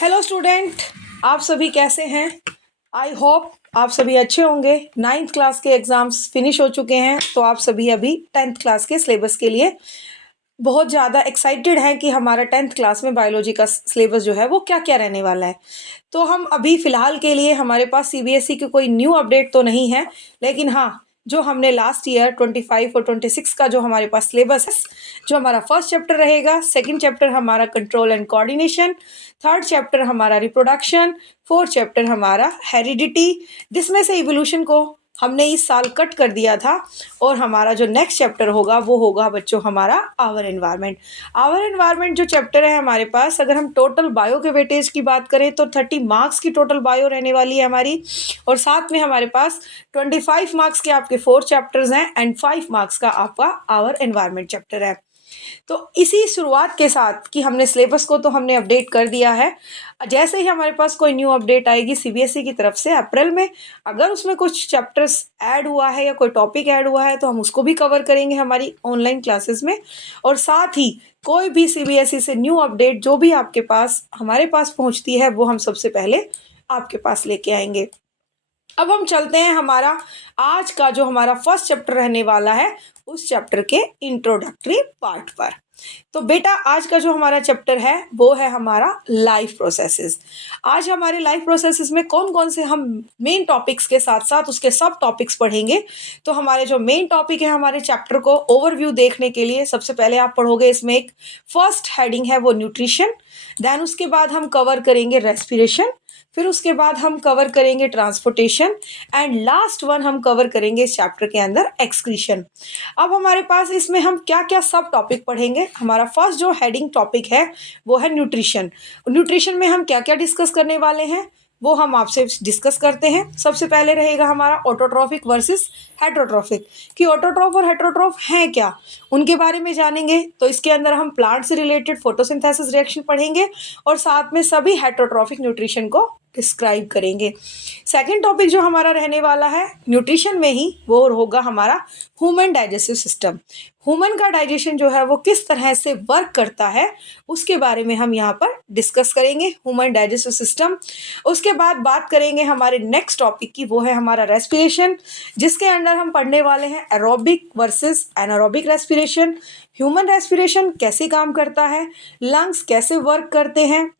Hello student, आप सभी कैसे हैं? आई होप आप सभी अच्छे होंगे। 9th क्लास के एग्ज़ाम्स फिनिश हो चुके हैं, तो आप सभी अभी 10th क्लास के सिलेबस के लिए बहुत ज़्यादा एक्साइटेड हैं कि हमारा 10th क्लास में बायोलॉजी का सिलेबस जो है वो क्या क्या रहने वाला है। तो हम अभी फ़िलहाल के लिए हमारे पास सीबीएसई की कोई न्यू अपडेट तो नहीं है, लेकिन हाँ, जो हमने लास्ट ईयर 25 और 26 का जो हमारे पास सिलेबस है, जो हमारा फर्स्ट चैप्टर रहेगा, सेकंड चैप्टर हमारा control and coordination, third chapter हमारा रिप्रोडक्शन, फोर्थ चैप्टर हमारा हेरिडिटी, जिसमें से इवोल्यूशन को हमने इस साल कट कर दिया था। और हमारा जो नेक्स्ट चैप्टर होगा वो होगा बच्चों हमारा आवर एनवायरनमेंट। आवर एनवायरनमेंट जो चैप्टर है हमारे पास, अगर हम टोटल बायो के वेटेज की बात करें तो 30 मार्क्स की टोटल बायो रहने वाली है हमारी, और साथ में हमारे पास 25 मार्क्स के आपके 4 चैप्टर्स हैं एंड 5 मार्क्स का आपका आवर एनवायरनमेंट चैप्टर है। तो इसी शुरुआत के साथ कि हमने सिलेबस को तो हमने अपडेट कर दिया है। जैसे ही हमारे पास कोई न्यू अपडेट आएगी सीबीएसई की तरफ से अप्रैल में, अगर उसमें कुछ चैप्टर्स ऐड हुआ है या कोई टॉपिक ऐड हुआ है तो हम उसको भी कवर करेंगे हमारी ऑनलाइन क्लासेस में। और साथ ही कोई भी सीबीएसई से न्यू अपडेट जो भी आपके पास हमारे पास पहुंचती है वो हम सबसे पहले आपके पास लेके आएंगे। अब हम चलते हैं हमारा आज का जो हमारा फर्स्ट चैप्टर रहने वाला है उस चैप्टर के इंट्रोडक्टरी पार्ट पर। तो बेटा आज का जो हमारा चैप्टर है वो है हमारा लाइफ प्रोसेसेस। आज हमारे लाइफ प्रोसेसेस में कौन कौन से हम मेन टॉपिक्स के साथ साथ उसके सब टॉपिक्स पढ़ेंगे। तो हमारे जो मेन टॉपिक है हमारे चैप्टर को ओवरव्यू देखने के लिए सबसे पहले आप पढ़ोगे, इसमें एक फर्स्ट हेडिंग है वो न्यूट्रिशन, देन उसके बाद हम कवर करेंगे रेस्पिरेशन, फिर उसके बाद हम कवर करेंगे ट्रांसपोर्टेशन, एंड लास्ट वन हम कवर करेंगे इस चैप्टर के अंदर एक्सक्रीशन। अब हमारे पास इसमें हम क्या क्या सब टॉपिक पढ़ेंगे। हमारा फर्स्ट जो हेडिंग टॉपिक है वो है न्यूट्रिशन। न्यूट्रिशन में हम क्या क्या डिस्कस करने वाले हैं वो हम आपसे डिस्कस करते हैं। सबसे पहले रहेगा हमारा ऑटोट्रॉफिक वर्सेस हेटरोट्रॉफिक, कि ऑटोट्रॉफ और हेटरोट्रॉफ हैं क्या, उनके बारे में जानेंगे। तो इसके अंदर हम प्लांट से रिलेटेड फोटोसिंथेसिस रिएक्शन पढ़ेंगे और साथ में सभी हेटरोट्रॉफिक न्यूट्रिशन को डिस्क्राइब करेंगे। सेकंड टॉपिक जो हमारा रहने वाला है न्यूट्रिशन में ही वो होगा हमारा ह्यूमन डाइजेस्टिव सिस्टम। ह्यूमन का डाइजेशन जो है वो किस तरह से वर्क करता है उसके बारे में हम यहाँ पर डिस्कस करेंगे, ह्यूमन डाइजेस्टिव सिस्टम। उसके बाद बात करेंगे हमारे नेक्स्ट टॉपिक की, वो है हमारा रेस्पिरेशन, जिसके अंदर हम पढ़ने वाले हैं aerobic versus anaerobic respiration, human respiration कैसे काम करता है, लंग्स कैसे वर्क करते हैं,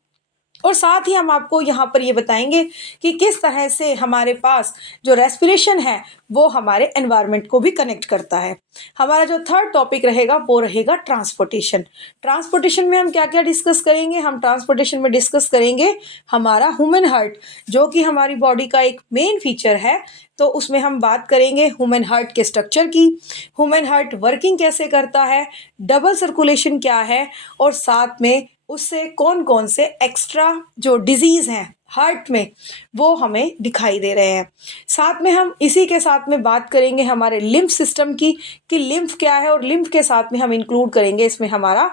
और साथ ही हम आपको यहाँ पर ये बताएंगे कि किस तरह से हमारे पास जो रेस्पिरेशन है वो हमारे एनवायरनमेंट को भी कनेक्ट करता है। हमारा जो थर्ड टॉपिक रहेगा वो रहेगा ट्रांसपोर्टेशन। ट्रांसपोर्टेशन में हम क्या क्या डिस्कस करेंगे, हम ट्रांसपोर्टेशन में डिस्कस करेंगे हमारा ह्यूमन हार्ट, जो कि हमारी बॉडी का एक मेन फीचर है। तो उसमें हम बात करेंगे ह्यूमन हार्ट के स्ट्रक्चर की, ह्यूमन हार्ट वर्किंग कैसे करता है, डबल सर्कुलेशन क्या है, और साथ में उससे कौन कौन से एक्स्ट्रा जो डिजीज़ हैं हार्ट में वो हमें दिखाई दे रहे हैं। साथ में हम इसी के साथ में बात करेंगे हमारे लिम्फ सिस्टम की, कि लिम्फ क्या है, और लिम्फ के साथ में हम इंक्लूड करेंगे इसमें हमारा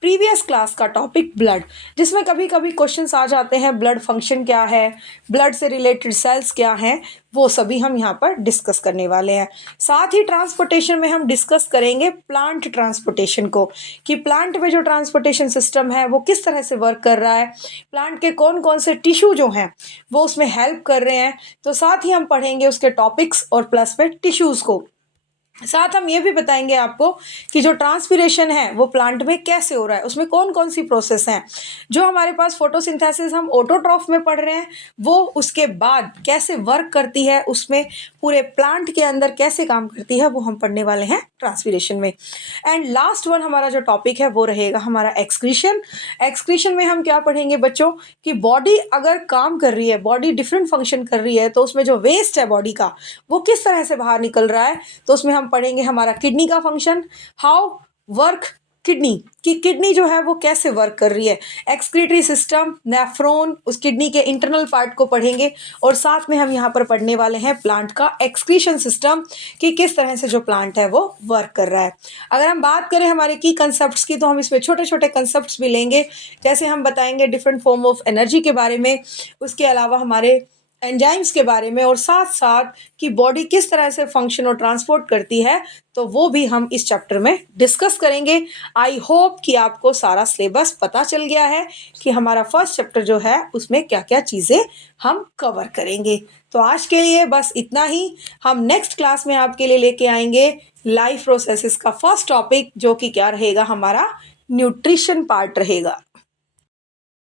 प्रीवियस क्लास का टॉपिक ब्लड, जिसमें कभी कभी क्वेश्चंस आ जाते हैं ब्लड फंक्शन क्या है, ब्लड से रिलेटेड सेल्स क्या हैं, वो सभी हम यहाँ पर डिस्कस करने वाले हैं। साथ ही ट्रांसपोर्टेशन में हम डिस्कस करेंगे प्लांट ट्रांसपोर्टेशन को, कि प्लांट में जो ट्रांसपोर्टेशन सिस्टम है वो किस तरह से वर्क कर रहा है, प्लांट के कौन कौन से टिश्यू जो हैं वो उसमें हेल्प कर रहे हैं। तो साथ ही हम पढ़ेंगे उसके टॉपिक्स और प्लस में टिश्यूज़ को। साथ हम ये भी बताएंगे आपको कि जो ट्रांसपिरेशन है वो प्लांट में कैसे हो रहा है, उसमें कौन कौन सी प्रोसेस हैं। जो हमारे पास फोटोसिंथेसिस हम ऑटोट्रॉफ में पढ़ रहे हैं वो उसके बाद कैसे वर्क करती है, उसमें पूरे प्लांट के अंदर कैसे काम करती है, वो हम पढ़ने वाले हैं ट्रांसपिरेशन में। एंड लास्ट वन हमारा जो टॉपिक है वो रहेगा हमारा एक्सक्रीशन। एक्सक्रीशन में हम क्या पढ़ेंगे बच्चों, कि बॉडी अगर काम कर रही है, बॉडी डिफरेंट फंक्शन कर रही है, तो उसमें जो वेस्ट है बॉडी का वो किस तरह से बाहर निकल रहा है। तो उसमें हम पढ़ेंगे हमारा किडनी का फंक्शन, हाउ वर्क किडनी, कि किडनी जो है वो कैसे वर्क कर रही है, एक्सक्रीटरी सिस्टम, नेफ्रॉन, उस किडनी के इंटरनल पार्ट को पढ़ेंगे। और साथ में हम यहाँ पर पढ़ने वाले हैं प्लांट का एक्सक्रीशन सिस्टम, कि किस तरह से जो प्लांट है वो वर्क कर रहा है। अगर हम बात करें हमारे की कंसेप्ट्स की तो हम इसमें छोटे छोटे कंसेप्ट्स भी लेंगे, जैसे हम बताएंगे डिफरेंट फॉर्म ऑफ एनर्जी के बारे में, उसके अलावा हमारे एंजाइम्स के बारे में और साथ साथ कि बॉडी किस तरह से फंक्शन और ट्रांसपोर्ट करती है, तो वो भी हम इस चैप्टर में डिस्कस करेंगे। आई होप कि आपको सारा सिलेबस पता चल गया है कि हमारा फर्स्ट चैप्टर जो है उसमें क्या क्या चीज़ें हम कवर करेंगे। तो आज के लिए बस इतना ही। हम नेक्स्ट क्लास में आपके लिए लेके आएंगे लाइफ प्रोसेसेस का फर्स्ट टॉपिक, जो कि क्या रहेगा, हमारा न्यूट्रिशन पार्ट रहेगा।